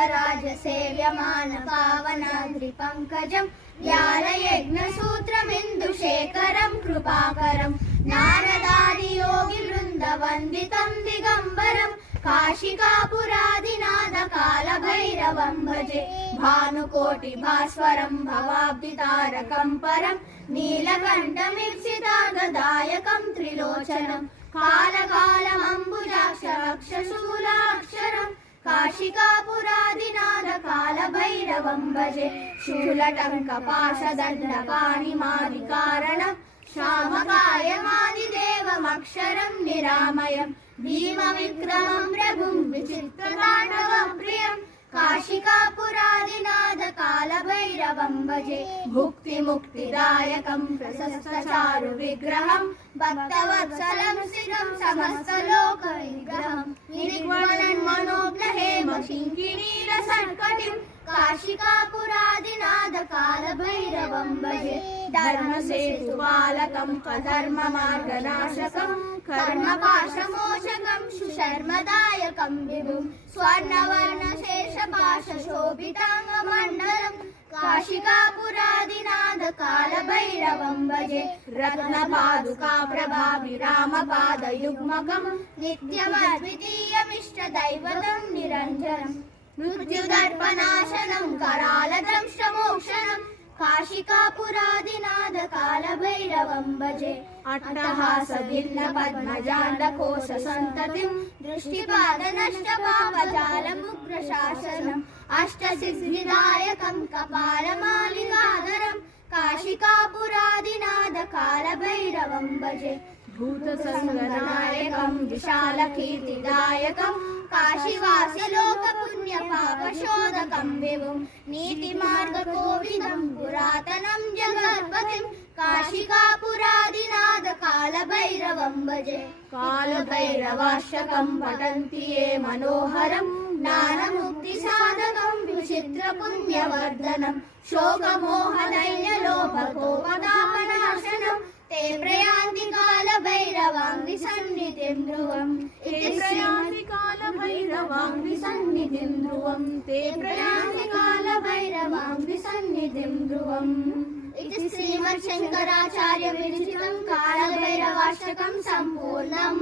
देवराज सेव्यमान पावनाद्रिपङ्कजं व्यालयज्ञसूत्रमिन्दुशेखरं कृपाकरं नारदादियोगिवृन्दवन्दितं दिगम्बरं काशिकापुरादिनाथ कालभैरवं भजे भानुकोटिभास्वरं भवाब्धितारकं परं नीलकण्ठमीप्सितार्गदायकं त्रिलोचनं कालकालमम्बुजाक्षरक्षशूलाक्षरं काशिकापुरादिनाथ कालभैरवं भजे शूलटङ्कपाशदण्डपाणिमादिकारणं श्यामकायमादिदेवमक्षरं निरामयं भीमविक्रमं रघुं विचित्रताण्डवं प्रियं काशिकापुरादिनाथ कालभैरवं भजे भुक्तिमुक्तिदायकं प्रशस्तचारु विग्रहं भक्तवत्सलं सिद्धं समस्तलोकविग्रहं निर्गुणन्मनोग्रहेमकिङ्किणीरसत्कटिं काशिकापुरादिनाथ कालभैरवं भजे धर्मसेतुपालकं अधर्ममार्गनाशकं कर्मपाशमोचकं सुशर्मदायकं विभुं स्वर्णवर्णशेषपाशशोभिताङ्गमण्डलं काशिकापुरादिनाथ कालभैरवं भजे रत्नपादुका प्रभाविरामपादयुग्मकं नित्यमद्वितीयमिष्टदैवतं निरञ्जनं मृत्युदर्पनाशनं करालदंष्ट्रमोक्षणं काशिकापुरादिनाथ कालभैरवं भजे अट्टहासभिन्नपद्मजाण्डकोशसन्ततिं दृष्टिपादनष्टपापजालमुग्रशासनम् अष्टसिद्धिदायकं कपालमालिकाधरं काशिकापुरादिनाथ कालभैरवं भजे भूतसङ्गनायकं विशालकीर्तिदायकं काशीवास्य लोकपुण्यपापशोधकं विभुं नीतिमार्गकोविदं पुरातनं जगत्पतिं काशिकापुरादिनाथ कालभैरवं भजे कालभैरवाष्टकं पठन्ति ये मनोहरं ज्ञानमुक्तिसाधकं विचित्रपुण्यवर्धनं शोकमोहदैन्यलोभकोपतापनाशनं ते प्रयान्ति कालभैरवाङ्घ्रिसन्निधिं ध्रुवम् इति प्रयान्ति कालभैरवाङ्घ्रिसन्निधिं ध्रुवम् ते प्रयान्ति कालभैरवाङ्घ्रिसन्निधिं ध्रुवम् इति श्रीमच्छङ्कराचार्य विरचितं कालभैरवाष्टकं सम्पूर्णम्।